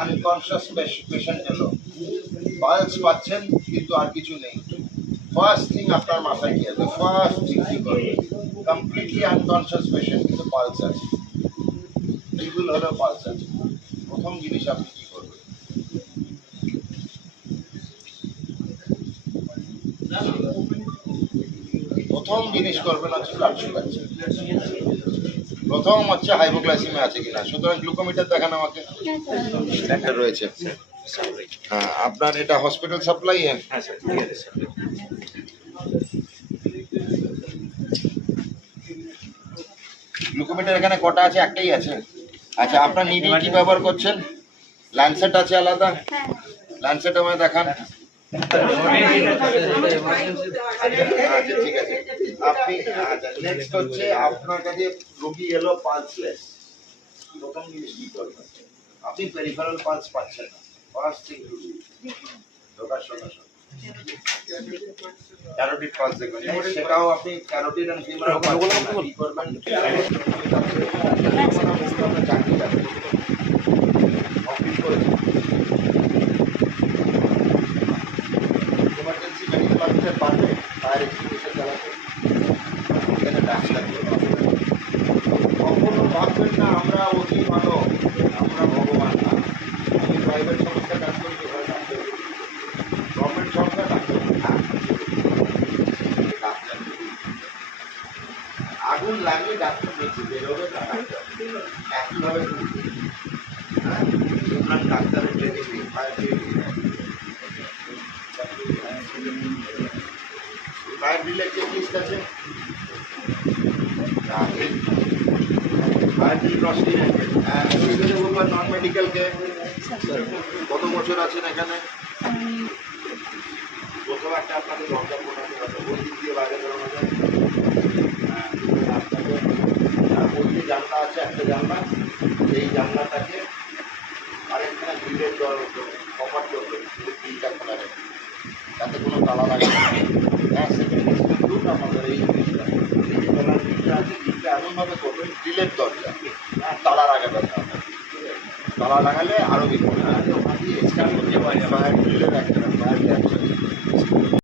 Unconscious patient এলো, pulse পাচ্ছেন কিন্তু আর কিছু নেই, ফার্স্ট থিং আপনার মাথায় কি আসবে? ফার্স্ট থিং কি করবে? কমপ্লিটলি আনকনসিয়াস পেশেন্ট কিন্তু পালস আছে, এইগুলো হলো পালস আছে। প্রথম জিনিস আপনি কি করবেন? প্রথম জিনিস করবেন হচ্ছে ব্লাড সুগার, প্রথম হচ্ছে হাইপোগ্লাইসিমিয়া আছে কিনা। সুতরাং গ্লুকোমিটার দেখান আমাকে, একটা রয়েছে। হ্যাঁ, আপনার এটা হসপিটাল সাপ্লাই? হ্যাঁ স্যার, ঠিক আছে স্যার। গ্লুকোমিটার এখানে কটা আছে? একটাই আছে। আচ্ছা, আপনার নিডল কি ব্যবহার করছেন? ল্যান্সেট আছে আলাদা? ল্যান্সেট আমায় দেখান। আচ্ছা, ঠিক আছে। আপনি নেক্সট হচ্ছে আপনার কাছে রোগী এলো পালসলেস, প্রথম জিনিস কি করবেন? আপনি পেরিফেরাল পালস পাচ্ছেন না, ফার্স্ট থিং টু ডু, ঢোকার সঙ্গে সঙ্গে ক্যারোটিড পালস দেখবেন, সেটাও আপনি ক্যারোটিড এন্ড ফিমার কি করবেন? চাকরি যাবে অফিস করে ইমার্জেন্সি মেডিকেল অফিসার পারবে ফায়ার এক্সটিংগুইশার চালাতে, এখানে ডাক্তার কখনো ভাববেন না আমরা অতি ভালো, আমরা ভগবান না। আমি প্রাইভেট সংস্থায় কাজ করি, এখানে ডাক্তার, গভর্নমেন্ট সংস্থা ডাক্তার, আগুন লাগিয়ে ডাক্তার বেঁচে বেরোবে না, ডাক্তার একইভাবে ডাক্তারের ট্রেনিং নেই, ফায়ার ফায়ার বিলের চেকলিস্ট আছে, ফায়ার বিল কস্টিং আছে। নন মেডিকেলকে কত বছর আছেন এখানে? প্রথম একটা আপনাকে দরকার পড়াতে হবে, ওই দিক দিয়ে বাইরে বেরোনো যায়। আপনাকে ওই যে জানলা আছে, একটা জানলা, সেই জানলাটাকে আরেকখানে গ্রিলের কভার করবে, গ্রিলটা খোলা রাখবে, তাতে কোনো তালা লাগে না। হ্যাঁ, সেকেন্ড রুট আমাদের এই গ্রিলটা, এই যে তলার গ্রিলটা আছে, গ্রিলটা এমনভাবে করবেন গ্রিলের দরজা, হ্যাঁ, তালা লাগাবে না, তালা লাগালে আরও বিপদ। ওখান দিয়ে স্টার্ট করতে পারে ফায়ার গ্রিলের একটা ফায়ার ক্যাপচার